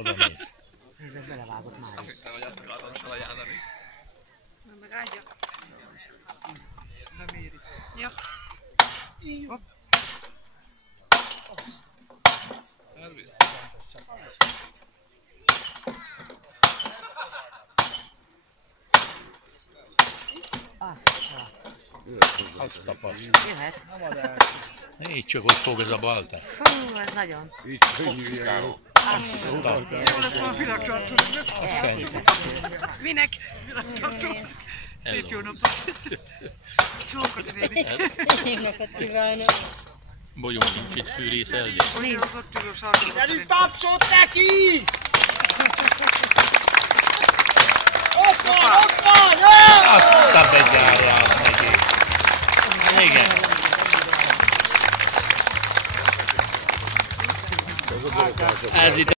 Oda néz. Ez belevágott már Azt is. hittem, hogy azt akartam salajánlani. Meg ágya. Nem éri. Ja. Hopp. Ez vissza. Azt tapaszt. Jöhet. Négy csak, hogy fog ez a balta. Fú, ez nagyon. Így piszkáló. Jó lesz már világtartó. Elképesztő. Minek? Világtartó. Szép jó napot. Csókot a néni. Jó napot kívánok! Bolyunk nincs itt fűrészelni. Nincs. Az ott ülő sarkon. Gyerünk tapsot neki! Ott van! Azt a bezárját neki. Igen. Ez itt